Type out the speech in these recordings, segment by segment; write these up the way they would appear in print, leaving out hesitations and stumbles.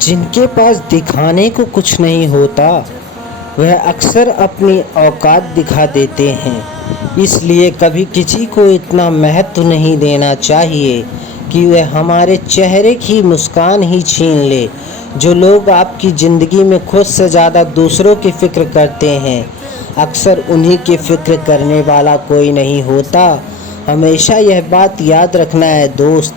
जिनके पास दिखाने को कुछ नहीं होता वह अक्सर अपनी औकात दिखा देते हैं। इसलिए कभी किसी को इतना महत्व नहीं देना चाहिए कि वह हमारे चेहरे की मुस्कान ही छीन ले। जो लोग आपकी ज़िंदगी में खुद से ज़्यादा दूसरों की फ़िक्र करते हैं, अक्सर उन्हीं की फ़िक्र करने वाला कोई नहीं होता। हमेशा यह बात याद रखना है दोस्त,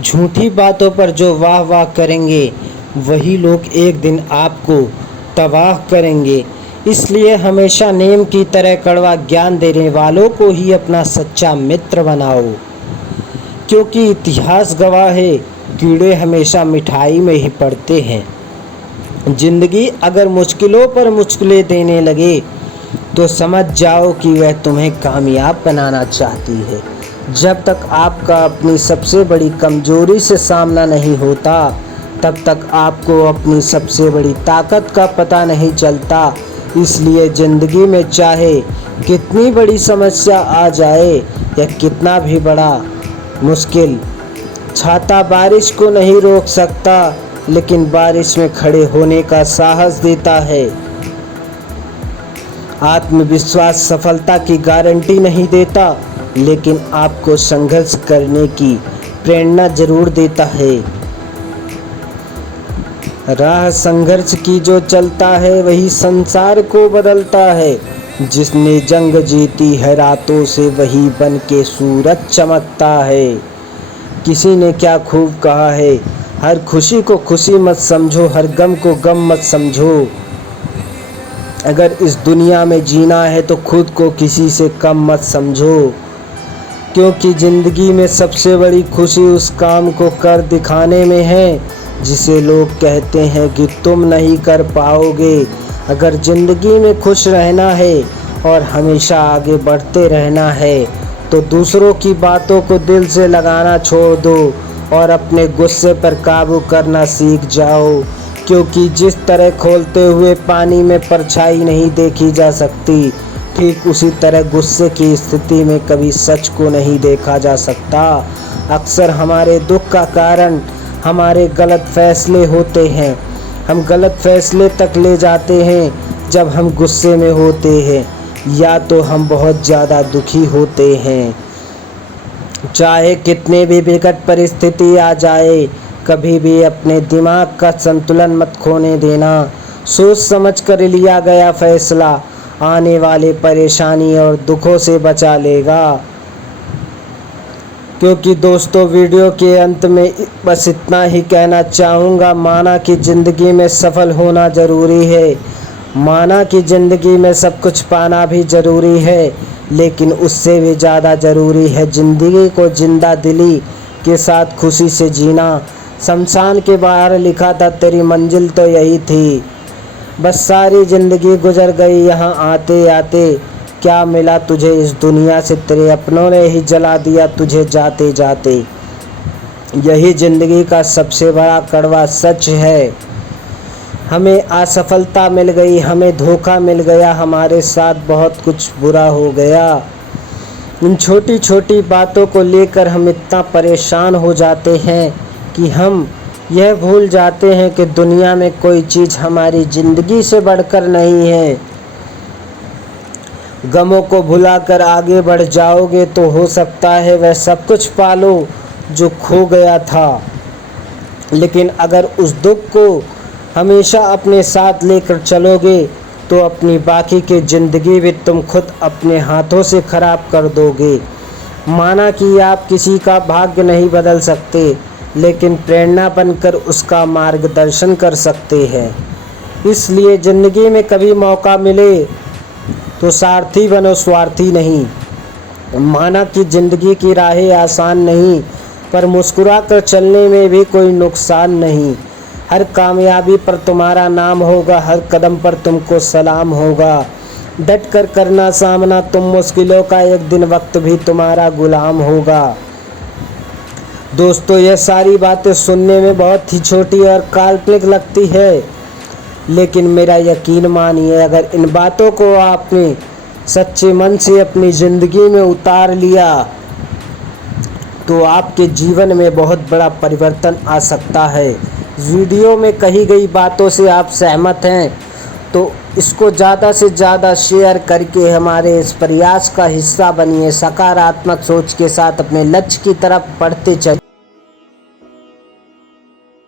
झूठी बातों पर जो वाह वाह करेंगे वही लोग एक दिन आपको तबाह करेंगे। इसलिए हमेशा नीम की तरह कड़वा ज्ञान देने वालों को ही अपना सच्चा मित्र बनाओ, क्योंकि इतिहास गवाह है कीड़े हमेशा मिठाई में ही पड़ते हैं। जिंदगी अगर मुश्किलों पर मुश्किलें देने लगे तो समझ जाओ कि वह तुम्हें कामयाब बनाना चाहती है। जब तक आपका अपनी सबसे बड़ी कमजोरी से सामना नहीं होता तब तक आपको अपनी सबसे बड़ी ताकत का पता नहीं चलता। इसलिए ज़िंदगी में चाहे कितनी बड़ी समस्या आ जाए या कितना भी बड़ा मुश्किल, छाता बारिश को नहीं रोक सकता, लेकिन बारिश में खड़े होने का साहस देता है। आत्मविश्वास सफलता की गारंटी नहीं देता, लेकिन आपको संघर्ष करने की प्रेरणा जरूर देता है। राह संघर्ष की जो चलता है वही संसार को बदलता है। जिसने जंग जीती है रातों से वही बन के सूरज चमकता है। किसी ने क्या खूब कहा है, हर खुशी को खुशी मत समझो, हर गम को गम मत समझो। अगर इस दुनिया में जीना है तो खुद को किसी से कम मत समझो, क्योंकि ज़िंदगी में सबसे बड़ी खुशी उस काम को कर दिखाने में है जिसे लोग कहते हैं कि तुम नहीं कर पाओगे। अगर ज़िंदगी में खुश रहना है और हमेशा आगे बढ़ते रहना है तो दूसरों की बातों को दिल से लगाना छोड़ दो और अपने गुस्से पर काबू करना सीख जाओ, क्योंकि जिस तरह खोलते हुए पानी में परछाई नहीं देखी जा सकती, ठीक उसी तरह गुस्से की स्थिति में कभी सच को नहीं देखा जा सकता। अक्सर हमारे दुख का कारण हमारे गलत फैसले होते हैं। हम गलत फैसले तक ले जाते हैं जब हम गुस्से में होते हैं या तो हम बहुत ज़्यादा दुखी होते हैं। चाहे कितने भी विकट परिस्थिति आ जाए, कभी भी अपने दिमाग का संतुलन मत खोने देना। सोच समझ कर लिया गया फैसला आने वाले परेशानी और दुखों से बचा लेगा। क्योंकि दोस्तों, वीडियो के अंत में बस इतना ही कहना चाहूँगा, माना कि ज़िंदगी में सफल होना ज़रूरी है, माना कि ज़िंदगी में सब कुछ पाना भी ज़रूरी है, लेकिन उससे भी ज़्यादा ज़रूरी है ज़िंदगी को जिंदा दिली के साथ खुशी से जीना। शमशान के बाहर लिखा था तेरी मंजिल तो यही थी, बस सारी ज़िंदगी गुजर गई यहाँ आते आते। क्या मिला तुझे इस दुनिया से, तेरे अपनों ने ही जला दिया तुझे जाते जाते। यही ज़िंदगी का सबसे बड़ा कड़वा सच है। हमें असफलता मिल गई, हमें धोखा मिल गया, हमारे साथ बहुत कुछ बुरा हो गया। इन छोटी छोटी बातों को लेकर हम इतना परेशान हो जाते हैं कि हम यह भूल जाते हैं कि दुनिया में कोई चीज़ हमारी ज़िंदगी से बढ़कर नहीं है। गमों को भुलाकर आगे बढ़ जाओगे तो हो सकता है वह सब कुछ पालो जो खो गया था, लेकिन अगर उस दुख को हमेशा अपने साथ लेकर चलोगे तो अपनी बाकी की ज़िंदगी भी तुम खुद अपने हाथों से ख़राब कर दोगे। माना कि आप किसी का भाग्य नहीं बदल सकते, लेकिन प्रेरणा बनकर उसका मार्गदर्शन कर सकते हैं। इसलिए ज़िंदगी में कभी मौका मिले तो सारथी बनो, स्वार्थी नहीं। माना कि ज़िंदगी की राहें आसान नहीं, पर मुस्कुरा कर चलने में भी कोई नुकसान नहीं। हर कामयाबी पर तुम्हारा नाम होगा, हर कदम पर तुमको सलाम होगा। डट कर करना सामना तुम मुश्किलों का, एक दिन वक्त भी तुम्हारा गुलाम होगा। दोस्तों, यह सारी बातें सुनने में बहुत ही छोटी और काल्पनिक लगती है, लेकिन मेरा यकीन मानिए, अगर इन बातों को आपने सच्चे मन से अपनी ज़िंदगी में उतार लिया तो आपके जीवन में बहुत बड़ा परिवर्तन आ सकता है। वीडियो में कही गई बातों से आप सहमत हैं तो इसको ज़्यादा से ज़्यादा शेयर करके हमारे इस प्रयास का हिस्सा बनिए। सकारात्मक सोच के साथ अपने लक्ष्य की तरफ बढ़ते चलिए।